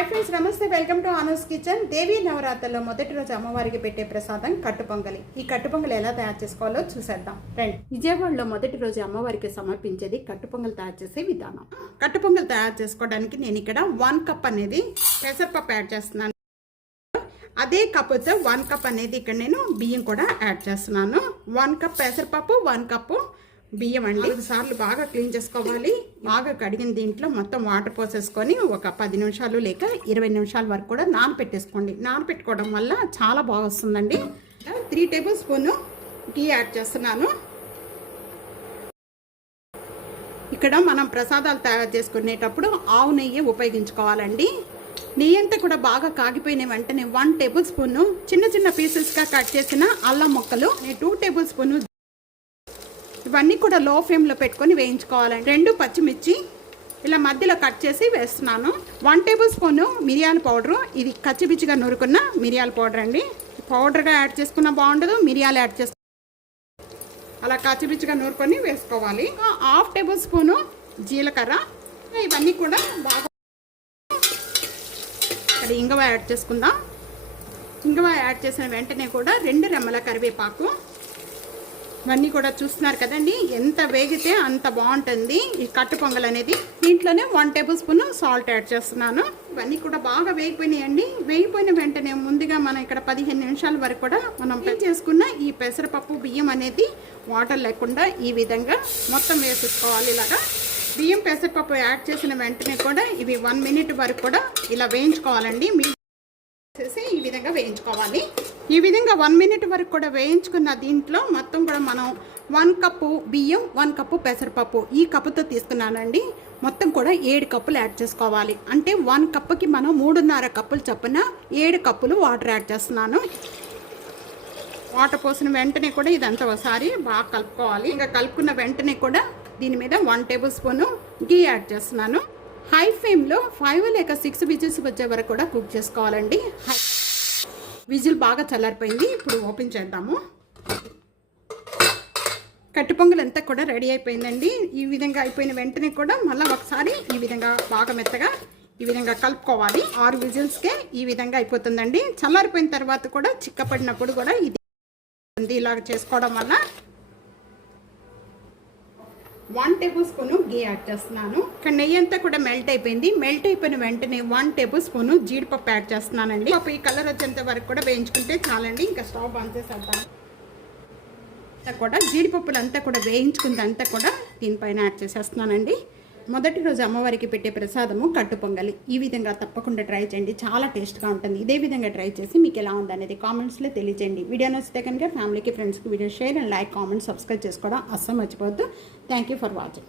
Hi friends నమస్తే. Welcome to Anu's kitchen. Devi నవరాత్రుల్లో మొదటి రోజు అమ్మవారికి పెట్టే ప్రసాదం కట్టు పొంగలి. ఈ కట్టు పొంగలి ఎలా తయారు చేసుకోవాలో చూసేద్దాం. రండి. విజయవాడలో మొదటి రోజు అమ్మవారికి సమర్పించేది కట్టు పొంగల్ తయారు చేసే విధానం. కట్టు పొంగల్ తయారు చేసుకోవడానికి నేను ఇక్కడ వన్ కప్ అనేది పెసరపప్పు యాడ్ చేస్తున్నాను. అదే కప్పుతో వన్ కప్ అనేది ఇక్కడ నేను బియ్యం కూడా యాడ్ చేస్తున్నాను. వన్ కప్ పెసరపప్పు వన్ కప్పు బియ్యం అండి. ఐదు సార్లు బాగా క్లీన్ చేసుకోవాలి. బాగా కడిగిన దీంట్లో మొత్తం వాటర్ పోసేసుకొని ఒక పది నిమిషాలు లేక ఇరవై నిమిషాల వరకు కూడా నానపెట్టేసుకోండి. నానపెట్టుకోవడం వల్ల చాలా బాగా వస్తుందండి త్రీ టేబుల్ స్పూన్ టీ యాడ్ చేస్తున్నాను. ఇక్కడ మనం ప్రసాదాలు తయారు చేసుకునేటప్పుడు ఆవు నెయ్యి ఉపయోగించుకోవాలండి. నెయ్యి అంతా కూడా బాగా కాగిపోయిన వెంటనే వన్ టేబుల్ స్పూన్ చిన్న చిన్న పీసెస్గా కట్ చేసిన అల్లం ముక్కలు టూ టేబుల్ స్పూన్ ఇవన్నీ కూడా లో ఫ్లేమ్లో పెట్టుకొని వేయించుకోవాలండి. రెండు పచ్చిమిర్చి ఇలా మధ్యలో కట్ చేసి వేస్తున్నాను. వన్ టేబుల్ స్పూన్ మిరియాల పౌడరు. ఇది కచ్చిపిచ్చిగా నూరుకున్న మిరియాల పౌడర్ అండి. పౌడర్గా యాడ్ చేసుకున్న బాగుండదు మిరియాలు యాడ్ చేసుకు అలా కచ్చిపిచ్చిగా నూరుకొని వేసుకోవాలి. హాఫ్ టేబుల్ స్పూను జీలకర్ర. ఇవన్నీ కూడా బాగా ఇక్కడ ఇంగవ యాడ్ చేసుకుందాం. ఇంగవ యాడ్ చేసిన వెంటనే కూడా రెండు రెమ్మల కరివేపాకు. ఇవన్నీ కూడా చూస్తున్నారు కదండి. ఎంత వేగితే అంత బాగుంటుంది ఈ కట్టు పొంగల్ అనేది. దీంట్లోనే one tablespoon salt add చేస్తున్నాను. ఇవన్నీ కూడా బాగా వేగిపోయినాయండి. వేగిపోయిన వెంటనే ముందుగా మనం ఇక్కడ పదిహేను నిమిషాల వరకు కూడా మనం పే చేసుకున్న ఈ పెసరపప్పు బియ్యం అనేది వాటర్ లేకుండా ఈ విధంగా మొత్తం వేసేసుకోవాలి ఇలాగా. బియ్యం పెసరపప్పు యాడ్ చేసిన వెంటనే కూడా ఇవి వన్ మినిట్ వరకు కూడా ఇలా వేయించుకోవాలండి. మీ ఈ విధంగా వేయించుకోవాలి. ఈ విధంగా వన్ మినిట్ వరకు కూడా వేయించుకున్న దీంట్లో మొత్తం కూడా మనం వన్ కప్పు బియ్యం వన్ కప్పు పెసరపప్పు ఈ కప్పుతో తీసుకున్నానండి. మొత్తం కూడా ఏడు కప్పులు యాడ్ చేసుకోవాలి. అంటే వన్ కప్పుకి మనం మూడున్నర కప్పులు చొప్పున ఏడు కప్పులు వాటర్ యాడ్ చేస్తున్నాను. వాటర్ పోసిన వెంటనే కూడా ఇదంతా ఒకసారి బాగా కలుపుకోవాలి. ఇంకా కలుపుకున్న వెంటనే కూడా దీని మీద వన్ టేబుల్ స్పూను గీ యాడ్ చేస్తున్నాను. హై ఫ్లేమ్లో ఫైవ్ లేక సిక్స్ విజిల్స్ వచ్చే వరకు కూడా కుక్ చేసుకోవాలండి. హై విజిల్ బాగా చల్లారిపోయింది. ఇప్పుడు ఓపెన్ చేద్దాము. కట్టు పొంగల్ అంతా కూడా రెడీ అయిపోయిందండి. ఈ విధంగా అయిపోయిన వెంటనే కూడా మళ్ళీ ఒకసారి ఈ విధంగా బాగా మెత్తగా ఈ విధంగా కలుపుకోవాలి. ఆరు విజిల్స్కే ఈ విధంగా అయిపోతుందండి. చల్లారిపోయిన తర్వాత కూడా చిక్కపడినప్పుడు కూడా ఇది ఇలాగ చేసుకోవడం వల్ల వన్ టేబుల్ స్పూను గీ యాడ్ చేస్తున్నాను. ఇక్కడ నెయ్యి అంతా కూడా మెల్ట్ అయిపోయింది. మెల్ట్ అయిపోయిన వెంటనే వన్ టేబుల్ స్పూను జీడిపప్పు యాడ్ చేస్తున్నానండి. పప్పు ఈ కలర్ వచ్చేంత వరకు కూడా వేయించుకుంటే చాలండి. ఇంకా స్టవ్ బంద్ చేసేద్దాం. అంతా కూడా జీడిపప్పులు అంతా కూడా వేయించుకుంది అంతా కూడా దీనిపైన యాడ్ చేసేస్తున్నానండి. మొదటి రోజు అమ్మవారికి పెట్టే ప్రసాదము కట్టు పొంగలి. ఈ విధంగా తప్పకుండా ట్రై చేయండి. చాలా టేస్ట్గా ఉంటుంది. ఇదే విధంగా ట్రై చేసి మీకు ఎలా ఉంది అనేది కామెంట్స్లో తెలియజేయండి. వీడియో నచ్చితే కనుక ఫ్యామిలీకి ఫ్రెండ్స్కి video share and like comment subscribe చేసుకోవడం అస్సలు మర్చిపోవద్దు. Thank you for watching.